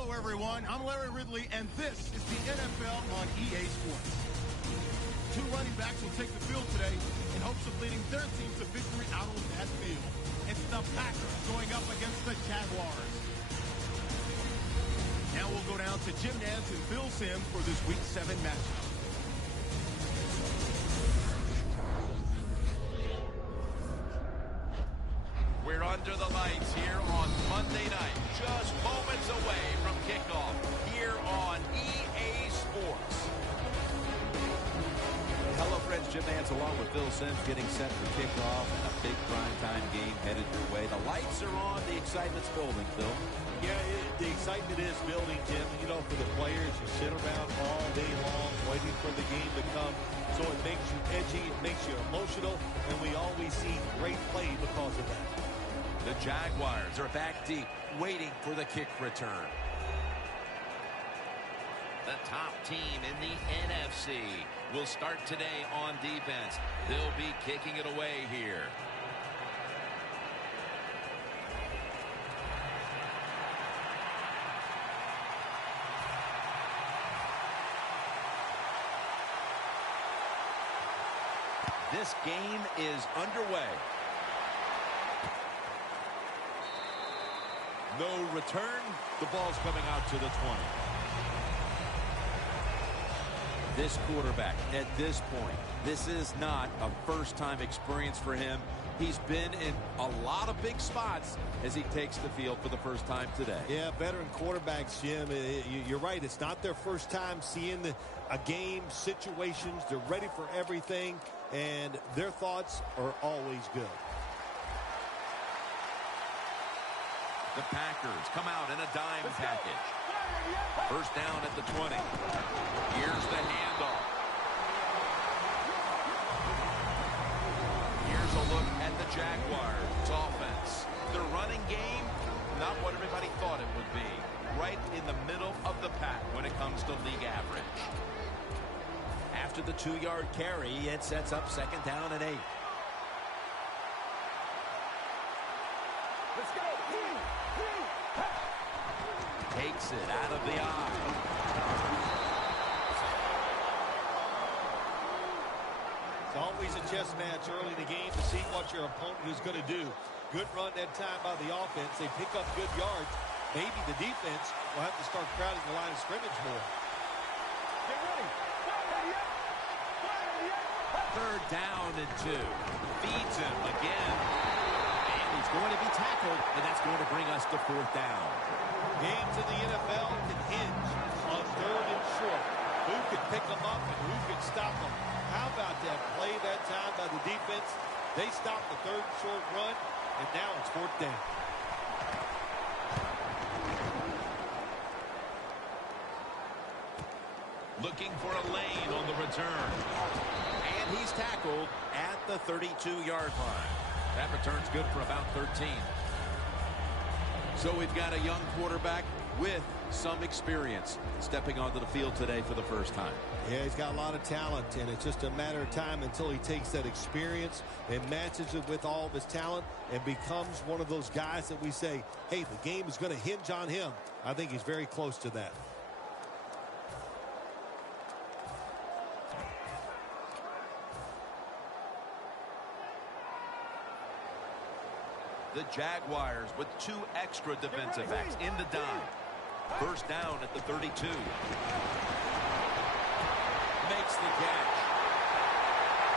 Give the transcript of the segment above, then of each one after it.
Hello, everyone. I'm Larry Ridley, and this is the NFL on EA Sports. Two running backs will take the field today in hopes of leading their team to victory out on that field. It's the Packers going up against the Jaguars. Now we'll go down to Jim Nantz and Phil Simms for this Week 7 matchup. We're under the lights here on Monday night, just moments away from kickoff here on EA Sports. Hello, friends. Jim Nantz along with Phil Simms getting set for kickoff and a big primetime game headed your way. The lights are on. The excitement's building, Phil. Yeah, the excitement is building, Jim. You know, for the players, you sit around all day long waiting for the game to come. So it makes you edgy, it makes you emotional, and we always see great play because of that. The Jaguars are back deep, waiting for the kick return. The top team in the NFC will start today on defense. They'll be kicking it away here. This game is underway. No return. The ball's coming out to the 20. This quarterback, at this point, this is not a first-time experience for him. He's been in a lot of big spots as he takes the field for the first time today. Yeah, veteran quarterbacks, Jim, you're right. It's not their first time seeing a game, situations. They're ready for everything, and their thoughts are always good. The Packers come out in a dime package. First down at the 20. Here's the handoff. Here's a look at the Jaguars' offense. Their running game, not what everybody thought it would be. Right in the middle of the pack when it comes to league average. After the 2-yard carry, it sets up second down and 8. Let's go. Takes it out of the eye. It's always a chess match early in the game to see what your opponent is going to do. Good run that time by the offense. They pick up good yards. Maybe the defense will have to start crowding the line of scrimmage more. Get ready. Third down and 2. Feeds him again. And he's going to be tackled, and that's going to bring us to fourth down. Games in the NFL can hinge on third and short. Who can pick them up and who can stop them? How about that play that time by the defense? They stopped the third and short run, and now it's fourth down. Looking for a lane on the return. And he's tackled at the 32-yard line. That return's good for about 13. So we've got a young quarterback with some experience stepping onto the field today for the first time. Yeah, he's got a lot of talent, and it's just a matter of time until he takes that experience and matches it with all of his talent and becomes one of those guys that we say, hey, the game is going to hinge on him. I think he's very close to that. The Jaguars with 2 extra defensive backs in the dime. First down at the 32. Makes the catch.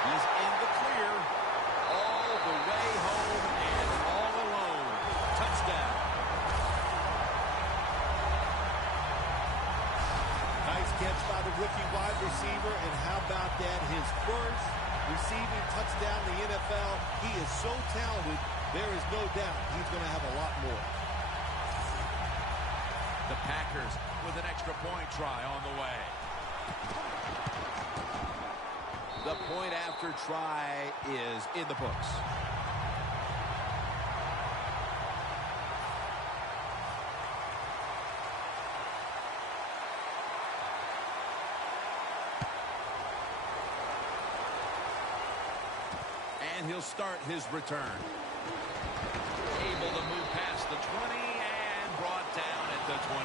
He's in the clear all the way home and all alone. Touchdown. Nice catch by the rookie wide receiver, and how about that? His first receiving touchdown in the NFL. He is so talented. There is no doubt he's going to have a lot more. The Packers with an extra point try on the way. The point after try is in the books. And he'll start his return. Able to move past the 20 and brought down at the 23.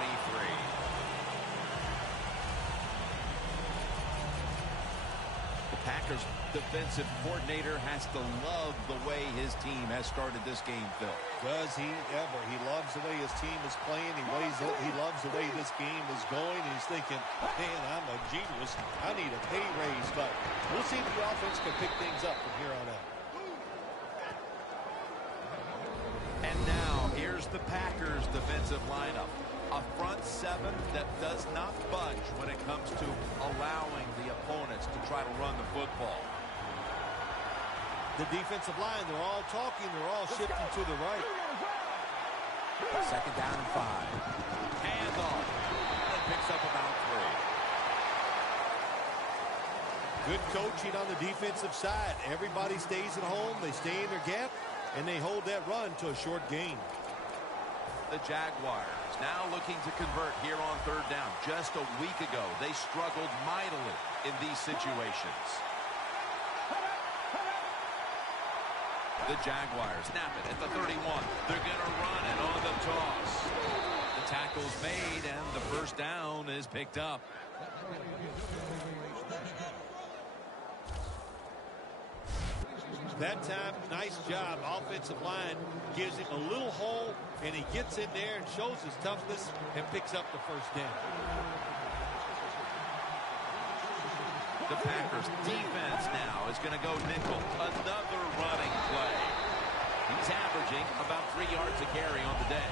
The Packers defensive coordinator has to love the way his team has started this game, Phil. Does he ever? He loves the way his team is playing. He loves the way this game is going. He's thinking, man, I'm a genius. I need a pay raise. But we'll see if the offense can pick things up from here on out. And now here's the Packers defensive lineup. A front seven that does not budge when it comes to allowing the opponents to try to run the football. The defensive line, they're all talking. They're all shifting to the right. Second down and 5. Handoff. And picks up about 3. Good coaching on the defensive side. Everybody stays at home. They stay in their gap, and they hold that run to a short gain. The Jaguars now looking to convert here on third down. Just a week ago, they struggled mightily in these situations. The Jaguars snap it at the 31. They're going to run it on the toss. The tackle's made, and the first down is picked up. That time, nice job. Offensive line gives him a little hole, and he gets in there and shows his toughness and picks up the first down. The Packers defense now is going to go nickel. Another running play. He's averaging about 3 yards a carry on the day.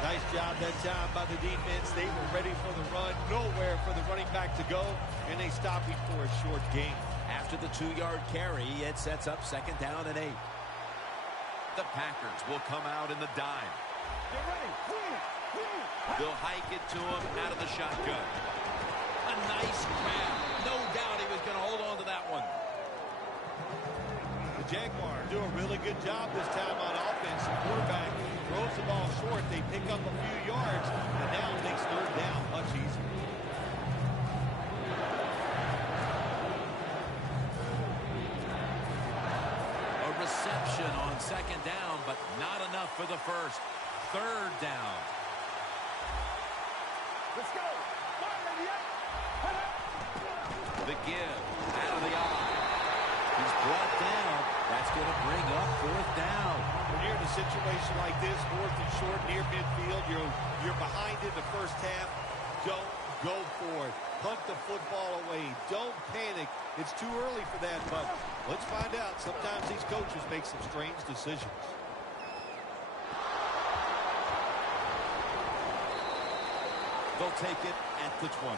Nice job that time by the defense. They were ready for the run. Nowhere for the running back to go, and they stop him for a short gain. After the 2-yard carry, it sets up second down and 8. The Packers will come out in the dime. Get ready. They'll hike it to him out of the shotgun. A nice grab. No doubt he was going to hold on to that one. The Jaguars do a really good job this time on offense. The quarterback throws the ball short. They pick up a few yards, and now it makes third down much easier. Reception on second down, but not enough for the first. Third down. Let's go. The give out of the eye. He's brought down. That's going to bring up fourth down. When you're in a situation like this, fourth and short near midfield, you're behind in the first half. Don't go for it. Punt the football away. Don't panic. It's too early for that, but let's find out. Sometimes these coaches make some strange decisions. They'll take it at the 20.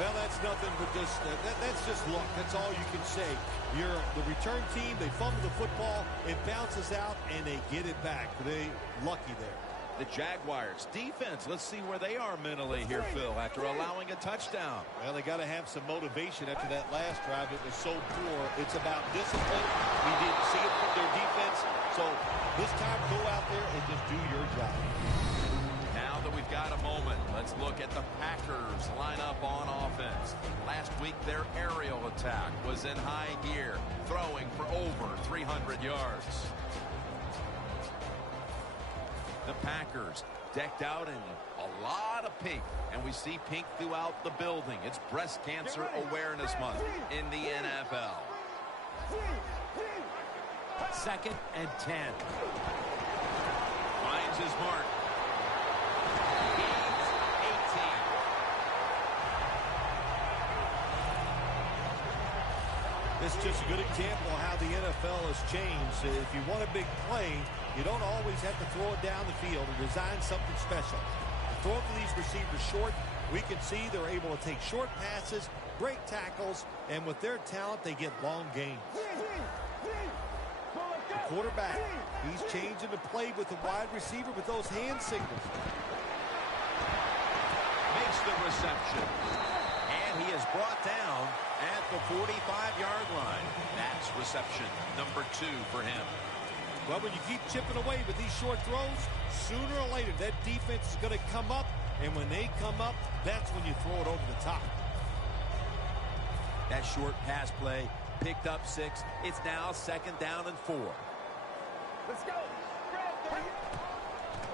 Well, that's nothing but just that's just luck. That's all you can say. You're the return team. They fumble the football. It bounces out, and they get it back. They lucky there. The Jaguars defense, let's see where they are mentally here, Phil, after allowing a touchdown. Well, they got to have some motivation after that last drive. It was so poor. It's about discipline. We didn't see it from their defense. So this time, go out there and just do your job. Now that we've got a moment, let's look at the Packers lineup on offense. Last week, their aerial attack was in high gear, throwing for over 300 yards. The Packers decked out in a lot of pink, and we see pink throughout the building. It's Breast Cancer Awareness Month in the NFL. Second and 10. Finds his mark. He's 18. This is just a good example of how the NFL has changed. If you want a big play, you don't always have to throw it down the field or design something special. Throw it to these receivers short. We can see they're able to take short passes, break tackles, and with their talent, they get long gains. The quarterback, he's changing the play with the wide receiver with those hand signals. Makes the reception. And he is brought down at the 45-yard line. That's reception number 2 for him. Well, when you keep chipping away with these short throws, sooner or later that defense is going to come up, and when they come up, that's when you throw it over the top. That short pass play picked up 6. It's now second down and 4. Let's go.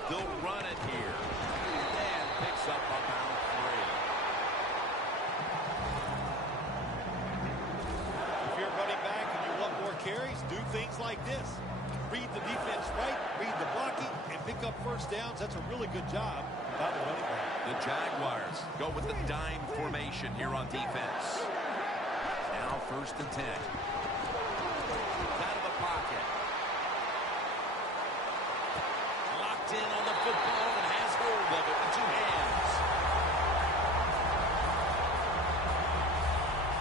They'll run it here. picks up about 3. If you're running back and you want more carries, do things like this. Read the defense right, read the blocking, and pick up first downs. That's a really good job by the running back. The Jaguars go with the dime formation here on defense. Now 1st and 10. Out of the pocket. Locked in on the football and has hold of it with 2 hands.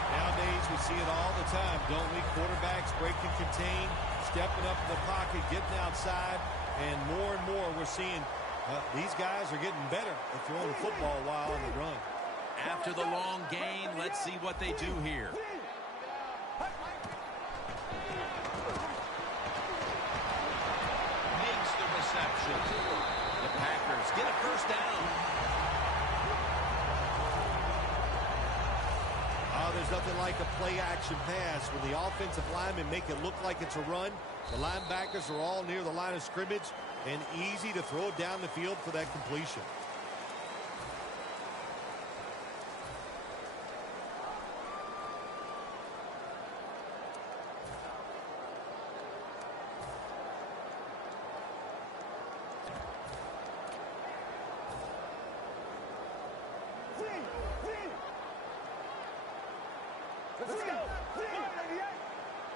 Nowadays, we see it all the time, don't we? Quarterbacks break and contain, stepping up in the pocket, getting outside, and more we're seeing these guys are getting better at throwing the football while on the run. After the long gain, let's see what they do here. Makes the reception. The Packers get a first down. There's nothing like a play-action pass. When the offensive linemen make it look like it's a run, the linebackers are all near the line of scrimmage and easy to throw it down the field for that completion.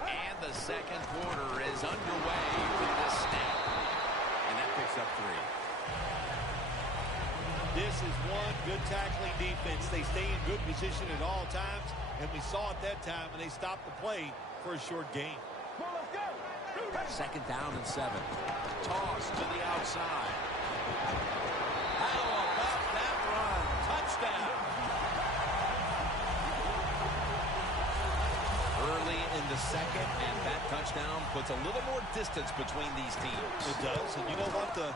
And the second quarter is underway with this snap. And that picks up 3. This is one good tackling defense. They stay in good position at all times, and we saw it that time, and they stopped the play for a short gain. 2nd down and 7. Toss to the outside. How about that run? Touchdown. Early in the second, and that touchdown puts a little more distance between these teams. It does, and you know what? The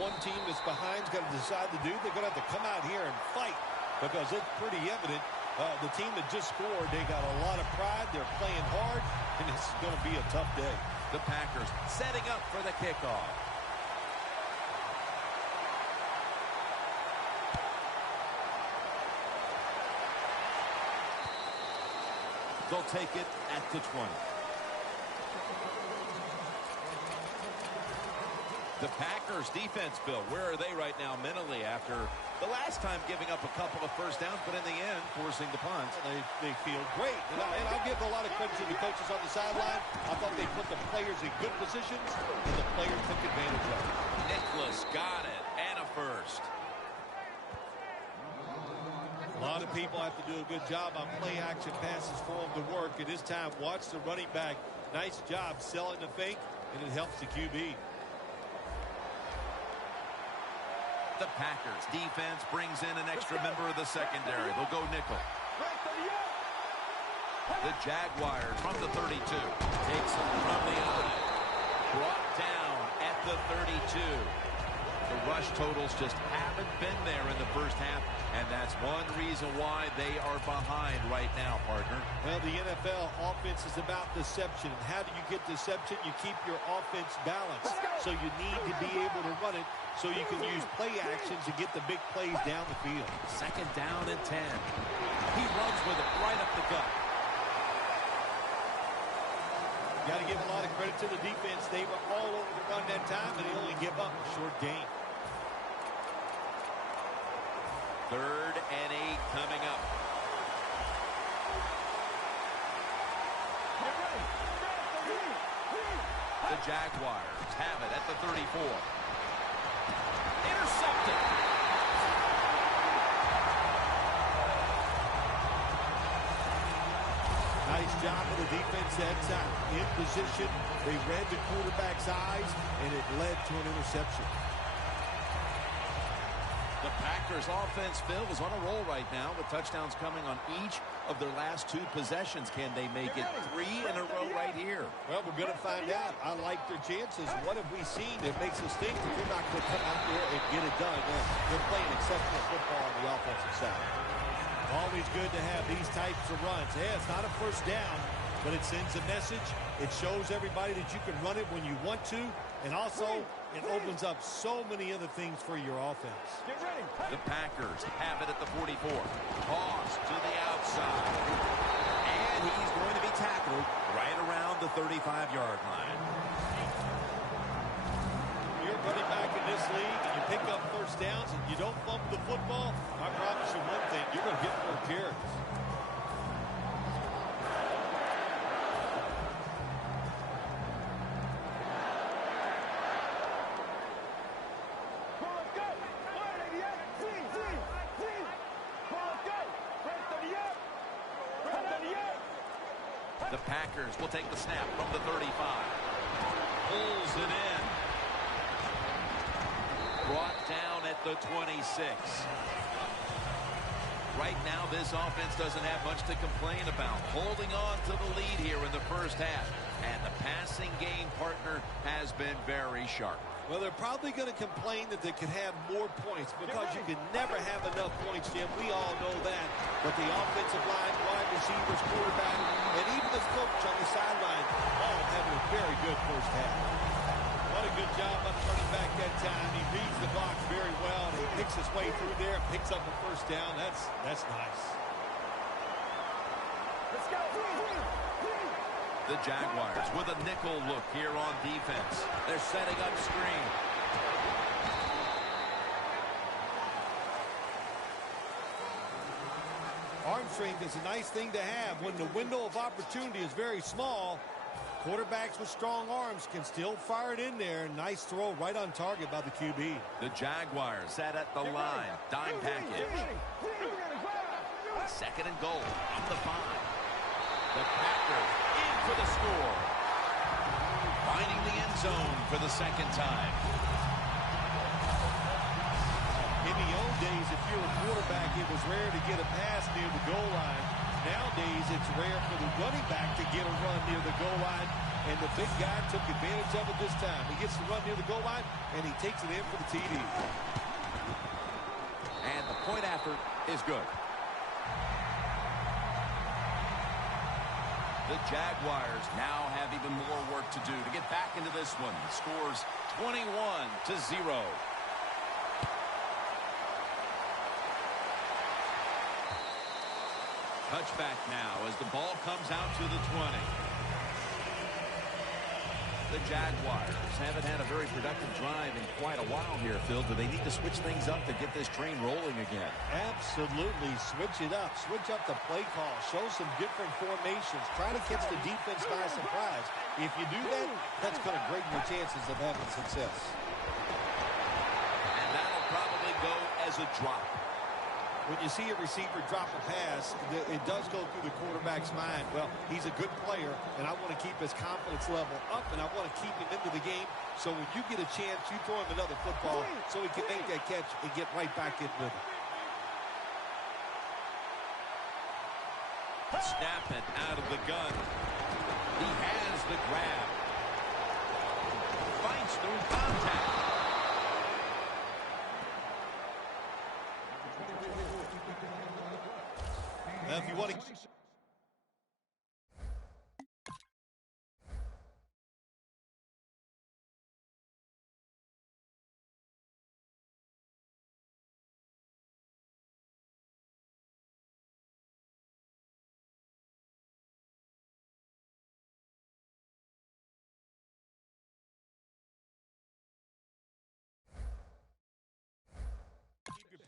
one team that's behind's got to decide to do. They're going to have to come out here and fight because it's pretty evident. The team that just scored, they got a lot of pride. They're playing hard, and this is going to be a tough day. The Packers setting up for the kickoff. They'll take it at the 20. The Packers defense, Bill, where are they right now mentally after the last time giving up a couple of first downs, but in the end, forcing the punt? They feel great. And I'll give a lot of credit to the coaches on the sideline. I thought they put the players in good positions, and the players took advantage of it. Nicholas got it, and a first. A lot of people have to do a good job on play-action passes for them to work. At this time, watch the running back. Nice job selling the fake, and it helps the QB. The Packers defense brings in an extra member of the secondary. They'll go nickel. The Jaguars from the 32. Takes it from the eye. Brought down at the 32. The rush totals just haven't been there in the first half, and that's one reason why they are behind right now, partner. Well, the NFL offense is about deception. And how do you get deception? You keep your offense balanced. So you need to be able to run it so you can use play actions to get the big plays down the field. 2nd down and 10. He runs with it right up the gut. Got to give a lot of credit to the defense. They were all over the run that time, and they only give up a short gain. 3rd and 8 coming up. The Jaguars have it at the 34. Intercepted. Nice job of the defense that time. In position, they read the quarterback's eyes, and it led to an interception. The Packers offense, Phil, is on a roll right now with touchdowns coming on each of their last 2 possessions. Can they make it 3 in a row right here? Well, we're going to find out. I like their chances. What have we seen that makes us think that they're not going to come out there and get it done? They're playing exceptional football on the offensive side. Always good to have these types of runs. Yeah, it's not a first down, but it sends a message. It shows everybody that you can run it when you want to, and also it opens up so many other things for your offense. Get ready. The Packers have it at the 44. Toss to the outside. And he's going to be tackled right around the 35-yard line. You're running back in this league, and you pick up first downs, and you don't bump the football. I promise you one thing, you're going to get more carries. The Packers will take the snap from the 35. Pulls it in. Brought down at the 26. Right now, this offense doesn't have much to complain about. Holding on to the lead here in the first half. And the passing game partner has been very sharp. Well, they're probably going to complain that they could have more points because you can never have enough points, Jim. We all know that. But the offensive line, wide receivers, quarterback, and even the coach on the sideline all having a very good first half. What a good job by the running back that time. He reads the box very well, and he picks his way through there and picks up a first down. That's nice. Let's go. The Jaguars with a nickel look here on defense. They're setting up screen. Arm strength is a nice thing to have when the window of opportunity is very small. Quarterbacks with strong arms can still fire it in there. Nice throw right on target by the QB. The Jaguars set at the line. Dime package. Second and goal from the 5. The Packers in for the score. Finding the end zone for the second time. In the old days, if you're a quarterback, it was rare to get a pass near the goal line. Nowadays, it's rare for the running back to get a run near the goal line, and the big guy took advantage of it this time. He gets the run near the goal line, and he takes it in for the TD. And the point after is good. The Jaguars now have even more work to do to get back into this one. The score's 21-0. Touchback now as the ball comes out to the 20. The Jaguars haven't had a very productive drive in quite a while here, Phil. Do they need to switch things up to get this train rolling again? Absolutely. Switch it up. Switch up the play call. Show some different formations. Try to catch the defense by surprise. If you do that, that's going to greaten your chances of having success. And that'll probably go as a drop. When you see a receiver drop a pass, it does go through the quarterback's mind. Well, he's a good player, and I want to keep his confidence level up, and I want to keep him into the game. So when you get a chance, you throw him another football so he can make that catch and get right back in with it. Snapping out of the gun. He has the grab. Fights through contact. Now, if you want to...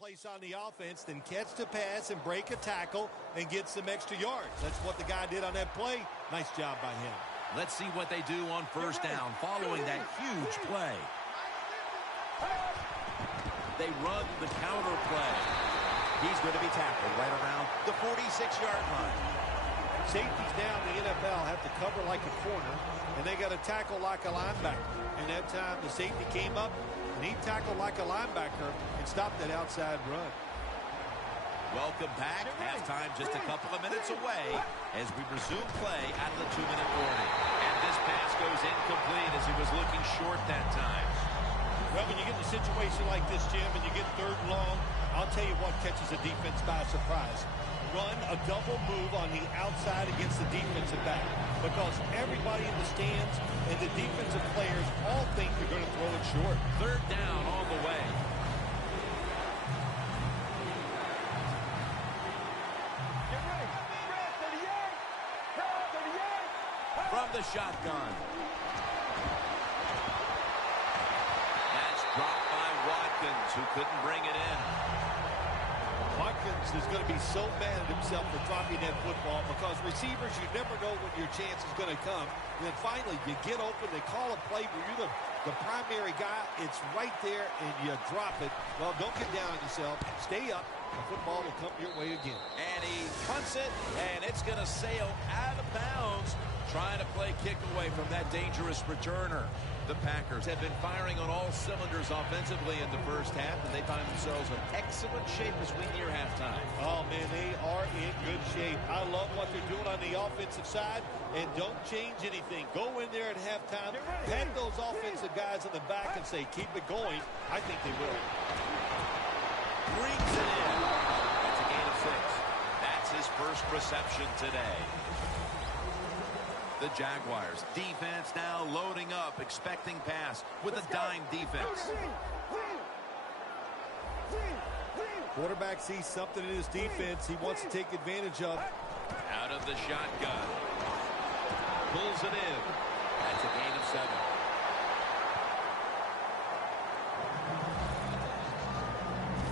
place on the offense, then catch the pass and break a tackle and get some extra yards. That's what the guy did on that play. Nice job by him. Let's see what they do on first down following that huge play. They run the counter play. He's going to be tackled right around the 46-yard line. Safeties now in the NFL have to cover like a corner, and they got to tackle like a linebacker. And that time the safety came up, and he tackled like a linebacker and stopped that outside run. Welcome back. Halftime just a couple of minutes away as we resume play at the 2-minute warning. And this pass goes incomplete as he was looking short that time. Well, when you get in a situation like this, Jim, and you get third and long, I'll tell you what catches a defense by surprise. run a double move on the outside against the defensive back because everybody in the stands and the defensive players all think they're going to throw it short. Third down on the way. Get ready. Red 38. Red 38. From the shotgun. That's dropped by Watkins, who couldn't bring it in. Watkins is going to be so mad at himself for dropping that football because receivers, you never know when your chance is going to come. And then finally, you get open, they call a play where you're the primary guy. It's right there, and you drop it. Well, don't get down on yourself. Stay up. The football will come your way again. And he punts it, and it's going to sail out of bounds, trying to play kick away from that dangerous returner. The Packers have been firing on all cylinders offensively in the first half, and they find themselves in excellent shape as we near halftime. Oh, man, they are in good shape. I love what they're doing on the offensive side, and don't change anything. Go in there at halftime, pat those offensive guys in the back and say, keep it going. I think they will. Brings it in. That's a gain of 6. That's his first reception today. The Jaguars defense now loading up, expecting pass with a dime defense. Quarterback sees something in his defense he wants to take advantage of. Out of the shotgun. Pulls it in. That's a gain of 7.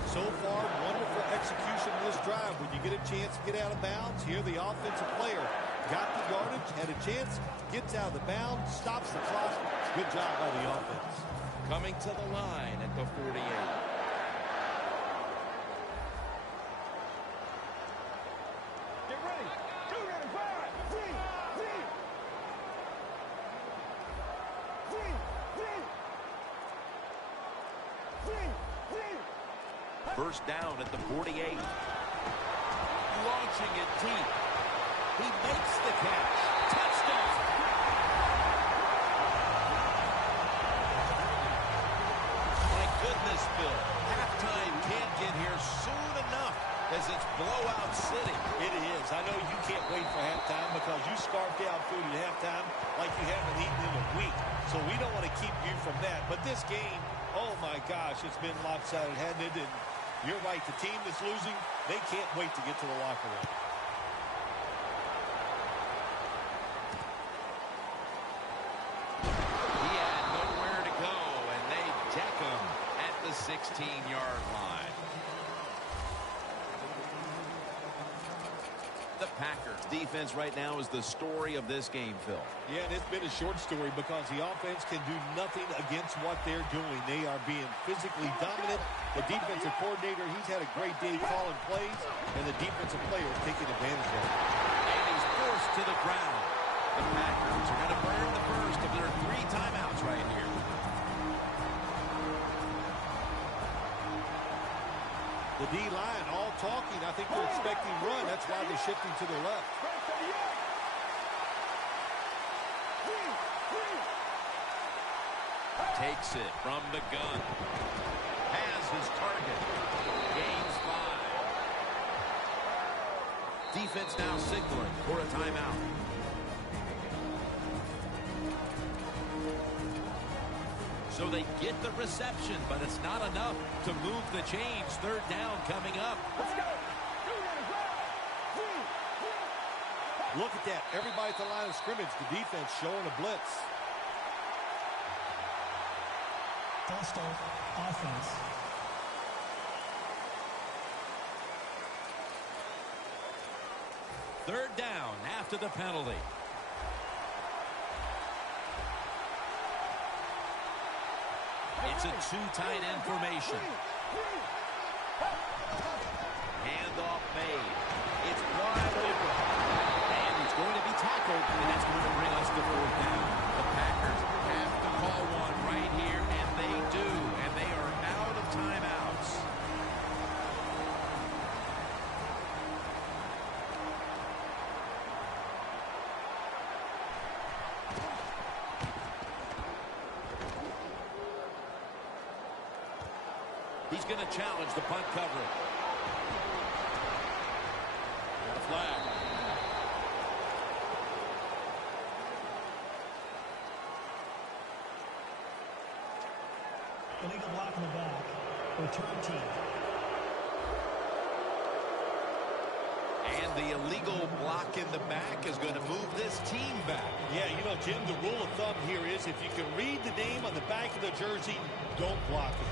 So far, wonderful execution of this drive. When you get a chance to get out of bounds, here the offensive player got the yardage, had a chance, gets out of the bound, stops the clock. Good job by the offense. Coming to the line at the 48. Get ready. Get ready. 5, 3, 3. 3, 3. 3. First down at the 48. Launching it deep. He makes the catch. Touchdown. My goodness, Bill. Halftime can't get here soon enough as it's blowout city. It is. I know you can't wait for halftime because you scarfed down food at halftime like you haven't eaten in a week. So we don't want to keep you from that. But this game, oh my gosh, it's been lopsided, hasn't it? And you're right. The team that's losing, they can't wait to get to the locker room. He had nowhere to go, and they deck him at the 16-yard line. The Packers defense right now is the story of this game, Phil. Yeah, and it's been a short story because the offense can do nothing against what they're doing. They are being physically dominant. The defensive coordinator, he's had a great day calling plays, and the defensive players taking advantage of it. And he's forced to the ground. The Packers are going to burn the first of their 3 timeouts right here. The D-line all talking. I think they're expecting run. That's why they're shifting to their left. Takes it from the gun. Has his target. Gains 5. Defense now signaling for a timeout. So they get the reception, but it's not enough to move the chains. Third down coming up. Let's go. Look at that. Everybody at the line of scrimmage. The defense showing a blitz. Hostile offense. Third down after the penalty. It's a 2 tight end formation. Handoff made. It's wide open. And he's going to be tackled, and that's going to bring us to 4th down. The Packers have to call one right here, and they do. And they are out of timeouts. He's going to challenge the punt coverage. flag. Illegal block in the back. Return team. And the illegal block in the back is going to move this team back. Yeah, you know, Jim, the rule of thumb here is if you can read the name on the back of the jersey, don't block it.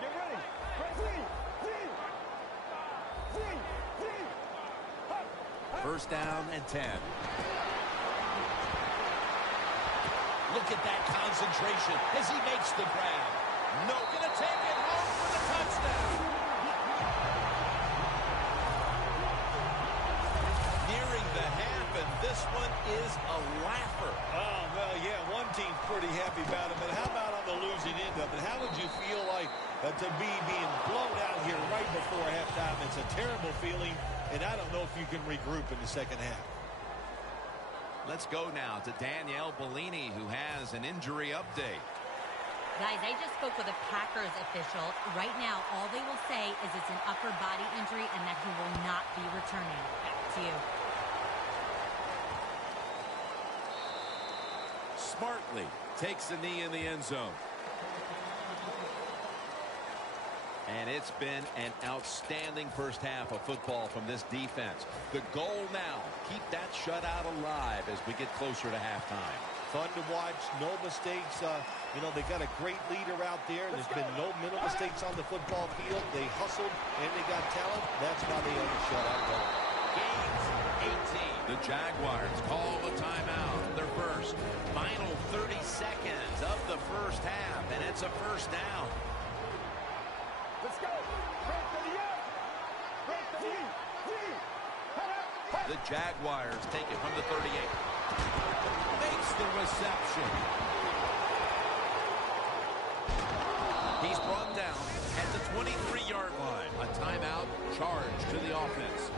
Get ready. First down and 10. Look at that concentration as he makes the grab. No, going to take it home for the touchdown. Nearing the half, and this one is a laugher. Oh, well, yeah, one team's pretty happy about it, but how about on the losing end of it? How would you feel like to be being blown out here right before halftime? It's a terrible feeling, and I don't know if you can regroup in the second half. Let's go now to Danielle Bellini, who has an injury update. Guys, I just spoke with a Packers official. Right now, all they will say is it's an upper body injury and that he will not be returning. Back to you. Smartly takes the knee in the end zone. And it's been an outstanding first half of football from this defense. The goal now, keep that shutout alive as we get closer to halftime. Fun to watch, no mistakes. You know, they got a great leader out there. There's been no mental mistakes on the football field. They hustled and they got talent. That's why they have a shutout goal. Gains 18. The Jaguars call the timeout. Their first. Final 30 seconds of the first half, and it's a first down. Let's go. Right to the end. Right to the end. The Jaguars take it from the 38. Makes the reception. He's brought down at the 23-yard line. A timeout charge to the offense.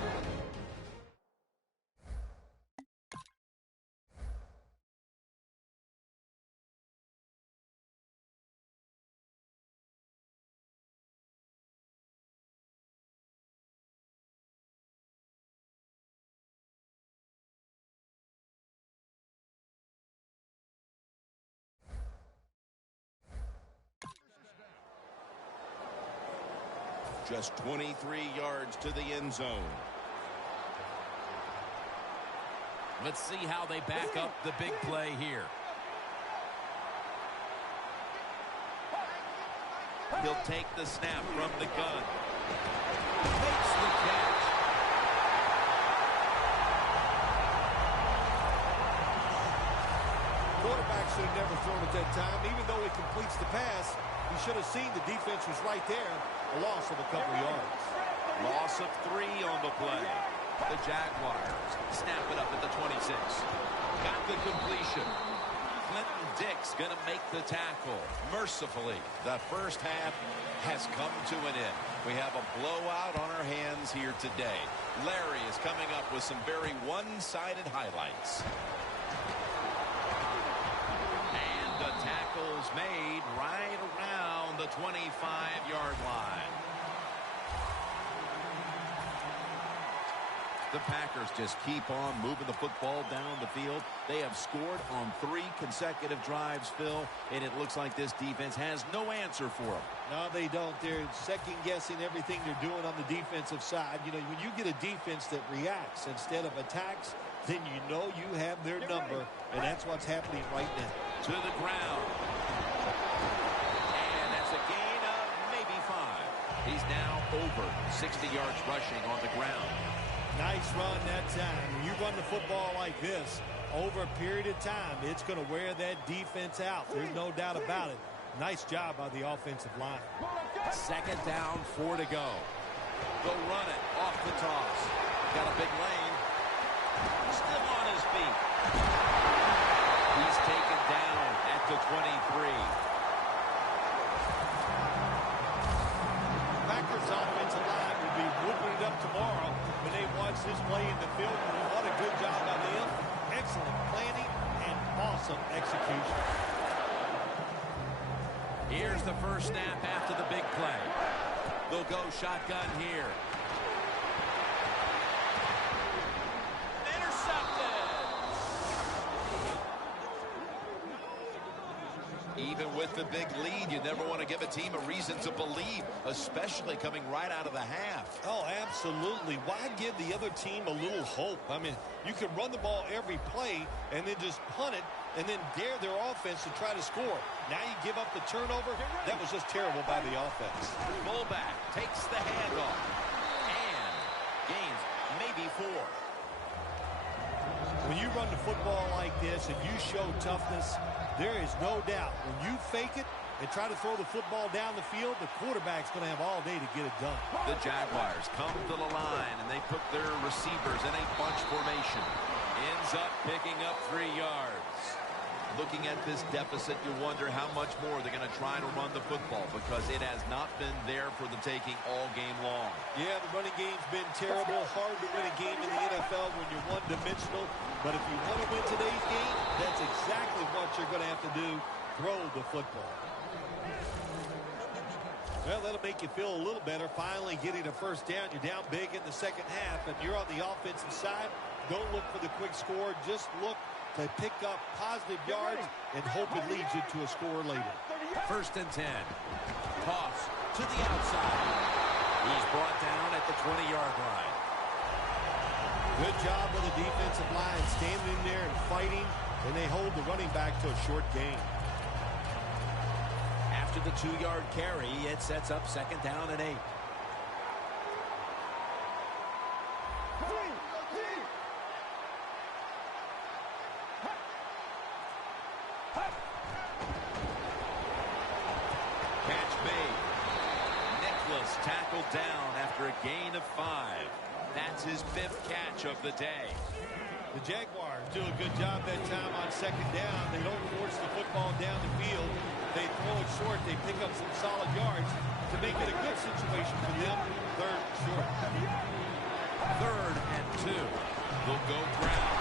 Just 23 yards to the end zone. Let's see how they back up the big play here. He'll take the snap from the gun. Makes the catch. Quarterback should have never thrown at that time. Even though he completes the pass, he should have seen the defense was right there. A loss of a couple yards. Loss of 3 on the play. The Jaguars snap it up at the 26. Got the completion. Clinton Dix going to make the tackle. Mercifully, the first half has come to an end. We have a blowout on our hands here today. Larry is coming up with some very one-sided highlights. And the tackle's made right around the 25-yard line. The Packers just keep on moving the football down the field. They have scored on 3 consecutive drives, Phil, and it looks like this defense has no answer for them. No, they don't. They're second-guessing everything they're doing on the defensive side. You know, when you get a defense that reacts instead of attacks, then you know you have their number, and that's what's happening right now. To the ground. And that's a gain of maybe 5. He's now over 60 yards rushing on the ground. Nice run that time. When you run the football like this, over a period of time, it's going to wear that defense out. There's no doubt about it. Nice job by the offensive line. Second down, 4 to go. They'll run it off the toss. Got a big lane. Still on his feet. He's taken down at the 23. Packers offensive line will be whooping it up tomorrow when they watch this play in the field. What a good job by them. Excellent planning and awesome execution. Here's the first snap after the big play. They'll go shotgun here. Even with the big lead, you never want to give a team a reason to believe, especially coming right out of the half. Oh, absolutely. Why give the other team a little hope? I mean, you can run the ball every play and then just punt it and then dare their offense to try to score. Now you give up the turnover. That was just terrible by the offense. Fullback takes the handoff and gains maybe 4. When you run the football like this and you show toughness, there is no doubt when you fake it and try to throw the football down the field, the quarterback's going to have all day to get it done. The Jaguars come to the line, and they put their receivers in a bunch formation. Ends up picking up 3 yards. Looking at this deficit, you wonder how much more they're going to try to run the football because it has not been there for the taking all game long. Yeah, the running game's been terrible. Hard to win a game in the NFL when you're one-dimensional. But if you want to win today's game, that's exactly what you're going to have to do. Throw the football. Well, that'll make you feel a little better. Finally getting a first down. You're down big in the second half, and you're on the offensive side. Don't look for the quick score. Just look to pick up positive yards and hope it leads you to a score later. 1st and 10. Toss to the outside. He's brought down at the 20-yard line. Good job of the defensive line standing in there and fighting, and they hold the running back to a short gain. After the 2-yard carry, it sets up 2nd down and 8. Tackled down after a gain of 5. That's his 5th catch of the day. The Jaguars do a good job that time on 2nd down. They don't force the football down the field. They throw it short. They pick up some solid yards to make it a good situation for them. 3rd short. 3rd and 2. They'll go ground.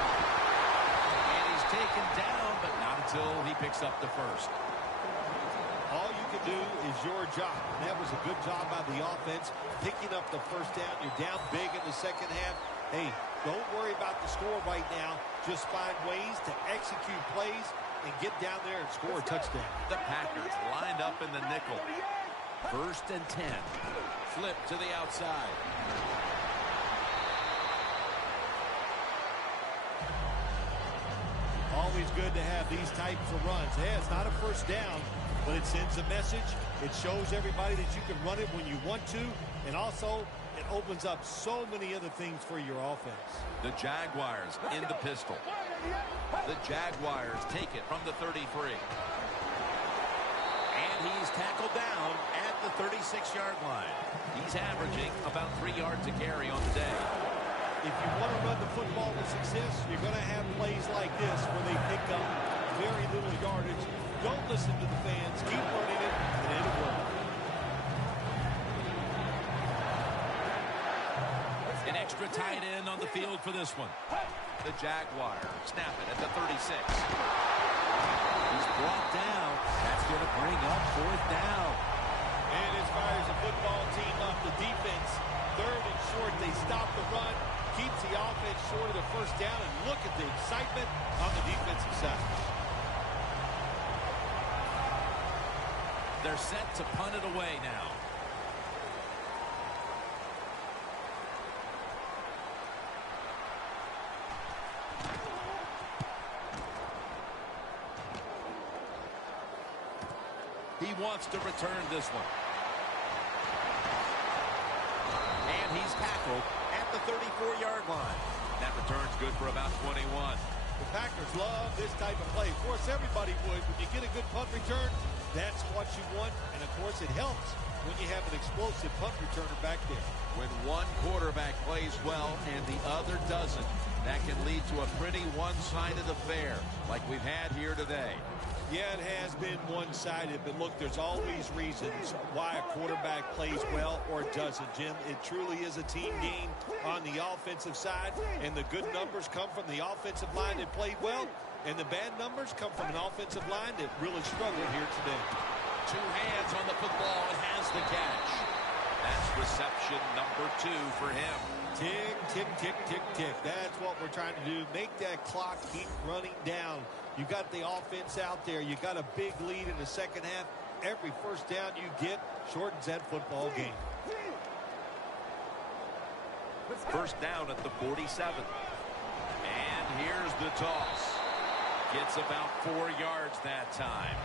And he's taken down, but not until he picks up the 1st. All you can do is your job. And that was a good job by the offense, picking up the 1st down. You're down big in the second half. Hey, don't worry about the score right now. Just find ways to execute plays and get down there and score a touchdown. The Packers lined up in the nickel. 1st and 10. Flip to the outside. Always good to have these types of runs. Hey, it's not a 1st down, but it sends a message. It shows everybody that you can run it when you want to, and also it opens up so many other things for your offense. The Jaguars in the pistol. The Jaguars take it from the 33. And he's tackled down at the 36-yard line. He's averaging about 3 yards a carry on the day. If you want to run the football with success, you're going to have plays like this where they pick up very little yardage. Don't listen to the fans. Keep running it, and it'll work. An extra tight end on the field for this one. The Jaguars snap it at the 36. He's brought down. That's going to bring up 4th down. And as far as the football team up, the defense, 3rd and short, they stop the run, keeps the offense short of the 1st down, and look at the excitement on the defensive side. They're set to punt it away now. He wants to return this one. And he's tackled at the 34-yard line. That return's good for about 21. The Packers love this type of play. Of course, everybody would. When you get a good punt return, that's what you want. And, of course, it helps when you have an explosive punt returner back there. When one quarterback plays well and the other doesn't, that can lead to a pretty one-sided affair like we've had here today. Yeah, it has been one-sided, but look, there's always reasons why a quarterback plays well or doesn't, Jim. It truly is a team game on the offensive side, and the good numbers come from the offensive line that played well, and the bad numbers come from an offensive line that really struggled here today. Two hands on the football and has the catch. That's reception number 2 for him. Tick, tick, tick, tick, tick. That's what we're trying to do. Make that clock keep running down. You got the offense out there. You got a big lead in the second half. Every first down you get shortens that football game. First down at the 47. And here's the toss. Gets about 4 yards that time.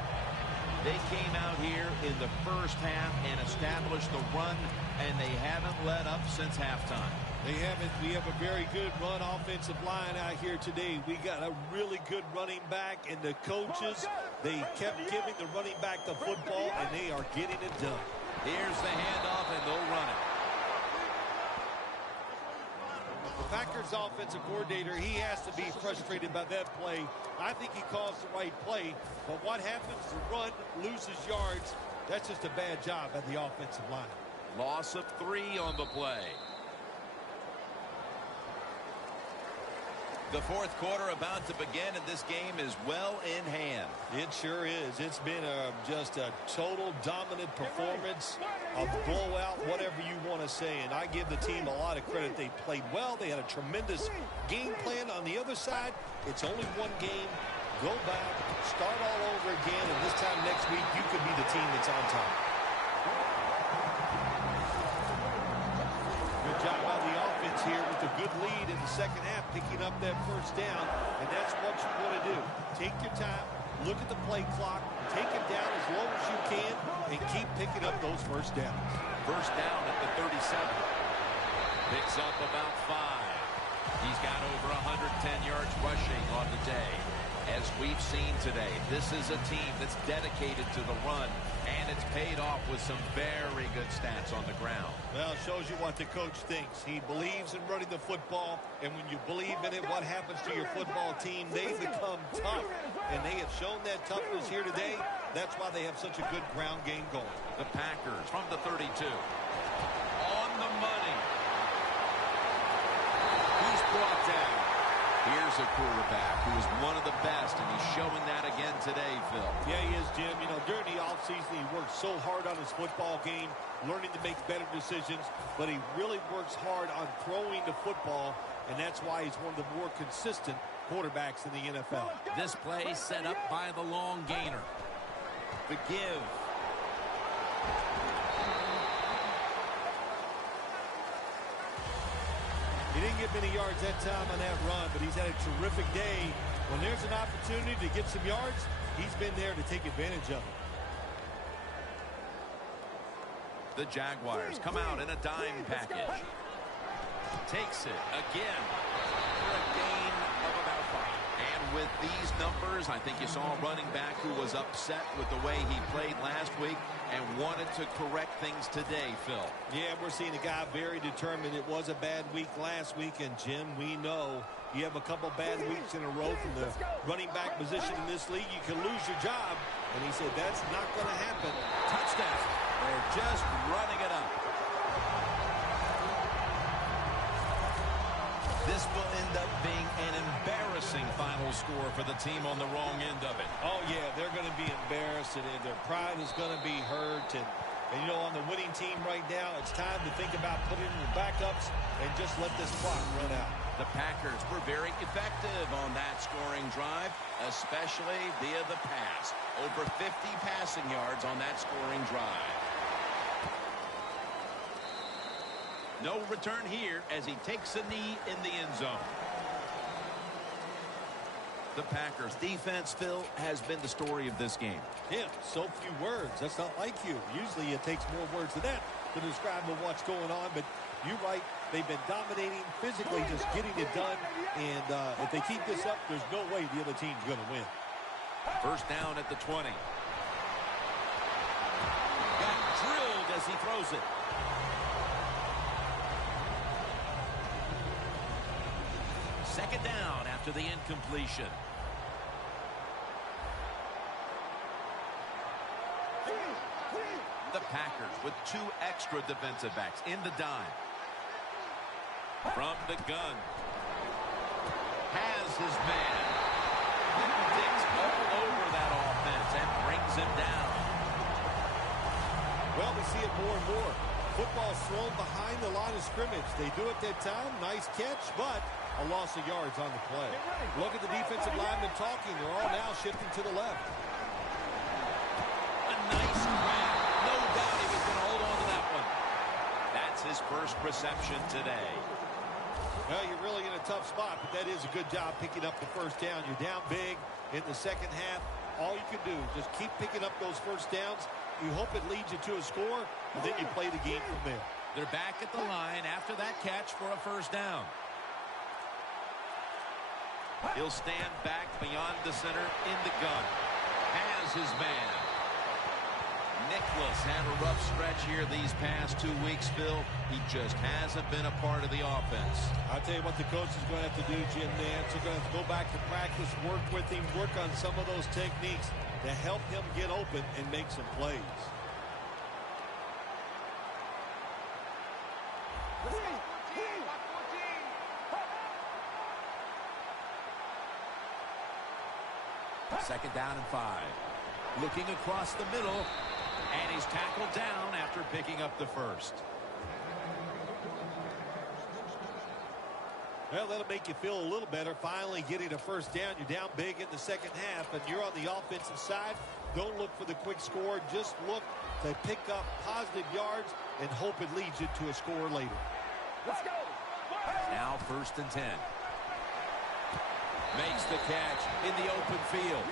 They came out here in the first half and established the run, and they haven't let up since halftime. They haven't. We have a very good run offensive line out here today. We got a really good running back, and the coaches, they kept giving the running back the football, and they are getting it done. Here's the handoff, and they'll run it. The Packers offensive coordinator, he has to be frustrated by that play. I think he calls the right play, but what happens? The run loses yards. That's just a bad job by the offensive line. Loss of 3 on the play. The fourth quarter about to begin, and this game is well in hand. It sure is. It's been just a total dominant performance, a blowout, whatever you want to say. And I give the team a lot of credit. They played well. They had a tremendous game plan. On the other side, it's only one game. Go back, start all over again, and this time next week, you could be the team that's on top. Good job by the offense here with a good lead in the second half, picking up that first down, and that's what you want to do. Take your time, look at the play clock, take it down as low as you can, and keep picking up those first downs. First down at the 37. Picks up about 5. He's got over 110 yards rushing on the day. As we've seen today, this is a team that's dedicated to the run, and it's paid off with some very good stats on the ground. Well, it shows you what the coach thinks. He believes in running the football, and when you believe in it, what happens to your football team? They become tough, and they have shown that toughness here today. That's why they have such a good ground game going. The Packers from the 32. On the money. He's brought down. Here's a quarterback who is one of the best, and he's showing that again today, Phil. Yeah, he is, Jim. You know, during the offseason, he worked so hard on his football game, learning to make better decisions, but he really works hard on throwing the football, and that's why he's one of the more consistent quarterbacks in the NFL. This play set up by the long gainer. The give. He didn't get many yards that time on that run, but he's had a terrific day. When there's an opportunity to get some yards, he's been there to take advantage of it. The Jaguars come out in a dime package. Takes it again for a gain of about 5. And with these numbers, I think you saw a running back who was upset with the way he played last week and wanted to correct things today, Phil. Yeah, we're seeing a guy very determined. It was a bad week last week, and Jim, we know you have a couple bad weeks in a row from the running back position in this league. You can lose your job, and he said that's not going to happen. Touchdown. They're just running it up. This will end up being an embarrassing final score for the team on the wrong end of it. Oh, yeah, they're going to be embarrassed, and their pride is going to be hurt. And, you know, on the winning team right now, it's time to think about putting in the backups and just let this clock run out. The Packers were very effective on that scoring drive, especially via the pass. Over 50 passing yards on that scoring drive. No return here as he takes a knee in the end zone. The Packers defense, Phil, has been the story of this game. Yeah, so few words. That's not like you. Usually it takes more words than that to describe what's going on, but you're right. They've been dominating, physically just getting it done, and if they keep this up, there's no way the other team's going to win. First down at the 20. Got drilled as he throws it. Second down after the incompletion. The Packers with 2 extra defensive backs in the dime. From the gun. Has his man. Digs all over that offense and brings him down. Well, we see it more and more. Football's thrown behind the line of scrimmage. They do it that time. Nice catch, but a loss of yards on the play. Look at the defensive linemen talking. They're all now shifting to the left. A nice grab. No doubt he was going to hold on to that one. That's his first reception today. Well, you're really in a tough spot, but that is a good job picking up the first down. You're down big in the second half. All you can do, just keep picking up those first downs. You hope it leads you to a score, and then you play the game from there. They're back at the line after that catch for a first down. He'll stand back beyond the center in the gun. Has his man. Nicholas had a rough stretch here these past 2 weeks, Phil. He just hasn't been a part of the offense. I'll tell you what the coach is going to have to do, Jim Nance. They're going to have to go back to practice, work with him, work on some of those techniques to help him get open and make some plays. Second down and 5. Looking across the middle, and he's tackled down after picking up the first. Well, that'll make you feel a little better. Finally getting a first down. You're down big in the second half, and you're on the offensive side. Don't look for the quick score. Just look to pick up positive yards and hope it leads you to a score later. Let's go. Now first and 10. Makes the catch in the open field.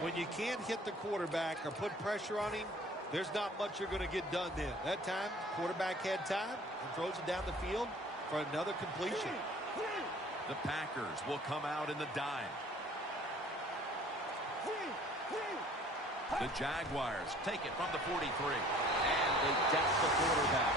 When you can't hit the quarterback or put pressure on him, there's not much you're going to get done then. That time, quarterback had time and throws it down the field for another completion. The Packers will come out in the dime. The Jaguars take it from the 43. And they deck the quarterback.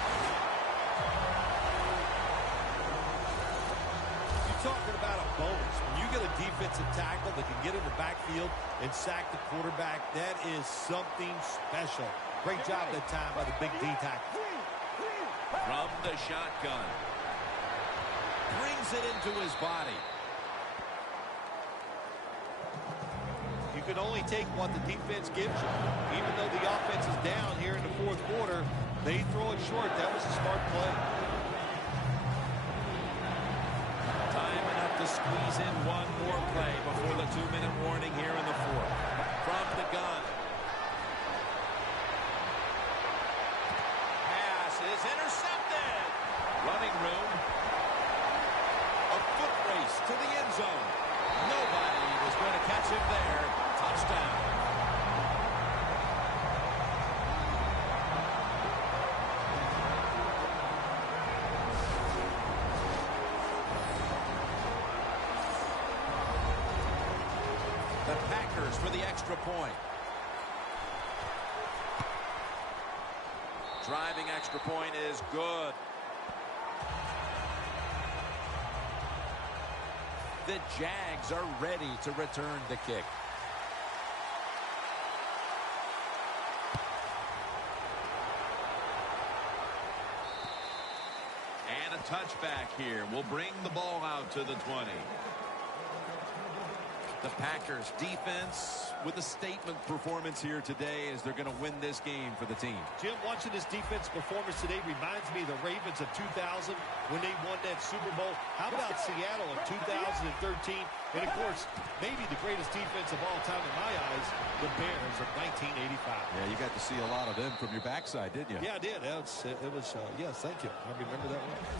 Talking about a bonus. When you get a defensive tackle that can get in the backfield and sack the quarterback, that is something special. Great job that time by the big D tackle. From the shotgun. Brings it into his body. You can only take what the defense gives you. Even though the offense is down here in the fourth quarter, they throw it short. That was a smart play. Time enough to squeeze in one more play before the 2-minute warning here in the fourth. From the gun. Pass is intercepted. Running room. A foot race to the end zone. Nobody was going to catch him there. Touchdown. The Packers for the extra point. Driving extra point is good. The Jags are ready to return the kick. And a touchback here will bring the ball out to the 20. The Packers defense with a statement performance here today as they're going to win this game for the team. Jim, watching this defense performance today reminds me of the Ravens of 2000 when they won that Super Bowl. How about Seattle in 2013? And, of course, maybe the greatest defense of all time in my eyes, the Bears of 1985. Yeah, you got to see a lot of them from your backside, didn't you? Yeah, I did. It was yes, thank you. I remember that one.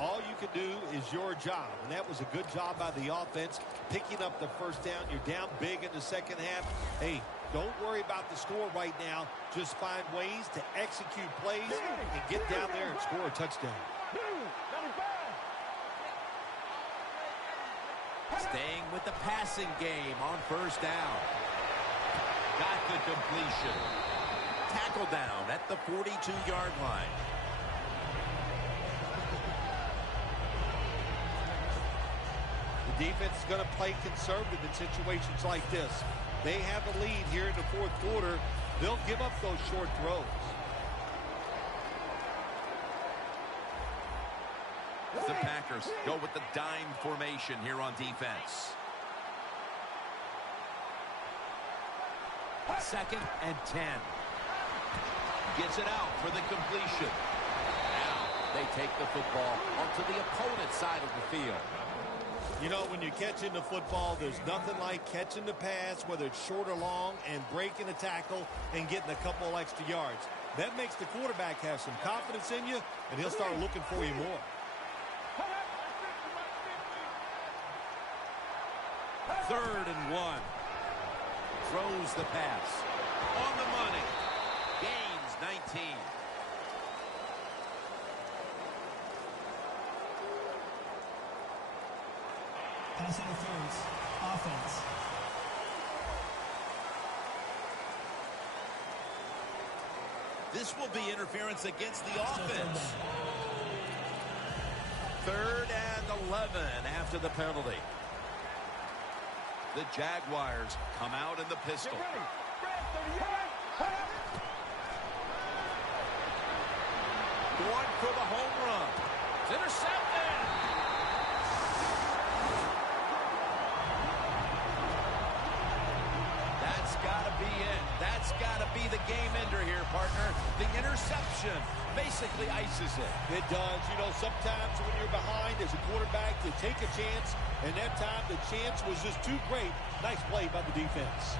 All you can do is your job, and that was a good job by the offense, picking up the first down. You're down big in the second half. Hey, don't worry about the score right now. Just find ways to execute plays and get down there and score a touchdown. Staying with the passing game on first down. Got the completion. Tackle down at the 42-yard line. The defense is going to play conservative in situations like this. They have a lead here in the fourth quarter. They'll give up those short throws. The Packers go with the dime formation here on defense. 2nd and 10. Gets it out for the completion. Now they take the football onto the opponent's side of the field. You know, when you're catching the football, there's nothing like catching the pass, whether it's short or long, and breaking a tackle and getting a couple of extra yards. That makes the quarterback have some confidence in you, and he'll start looking for you more. 3rd and 1. Throws the pass. On the money. Gains 19. Pass interference. Offense. This will be interference against the offense. 3rd and 11 after the penalty. The Jaguars come out in the pistol. Going for the home run. It's intercepted. That's got to be it. That's got to be the game ender here, partner. The interception basically ices it. It does. You know, sometimes when you're behind as a quarterback, you take a chance, and that time the chance was just too great. Nice play by the defense.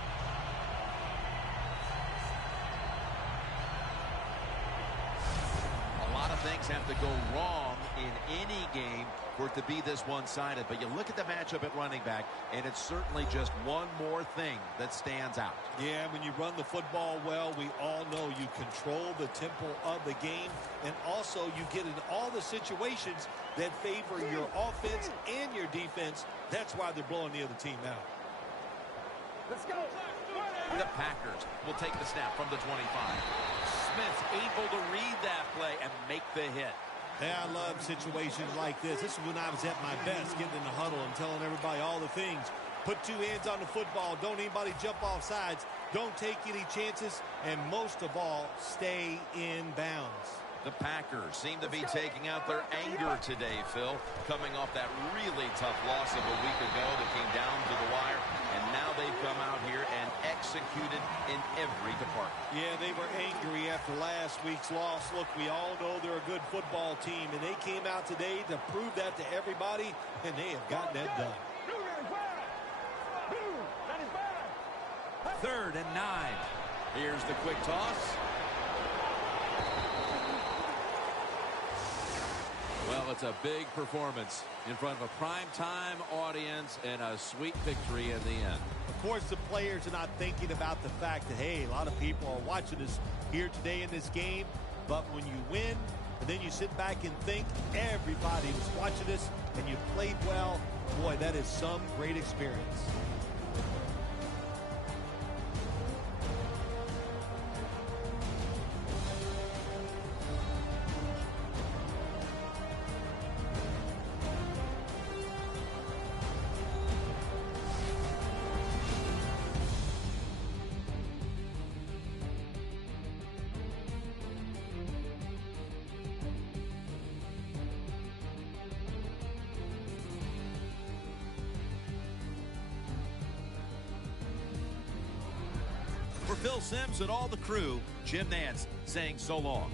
A lot of things have to go wrong in any game for it to be this one-sided. But you look at the matchup at running back, and it's certainly just one more thing that stands out. Yeah, when you run the football well, we all know you control the tempo of the game, and also you get in all the situations that favor your offense and your defense. That's why they're blowing the other team out. Let's go. The Packers will take the snap from the 25. Smith able to read that play and make the hit. Yeah, I love situations like this. This is when I was at my best, getting in the huddle and telling everybody all the things. Put two hands on the football. Don't anybody jump off sides. Don't take any chances. And most of all, stay in bounds. The Packers seem to be taking out their anger today, Phil, coming off that really tough loss of a week ago that came down to the wire, and now they've come out here and executed in every department. Yeah, they were angry after last week's loss. Look, we all know they're a good football team, and they came out today to prove that to everybody, and they have gotten that done. 3rd and 9. Here's the quick toss. Well, it's a big performance in front of a primetime audience and a sweet victory in the end. Of course, the players are not thinking about the fact that, hey, a lot of people are watching us here today in this game. But when you win, and then you sit back and think everybody was watching us and you played well, boy, that is some great experience. For Phil Simms and all the crew, Jim Nantz saying so long.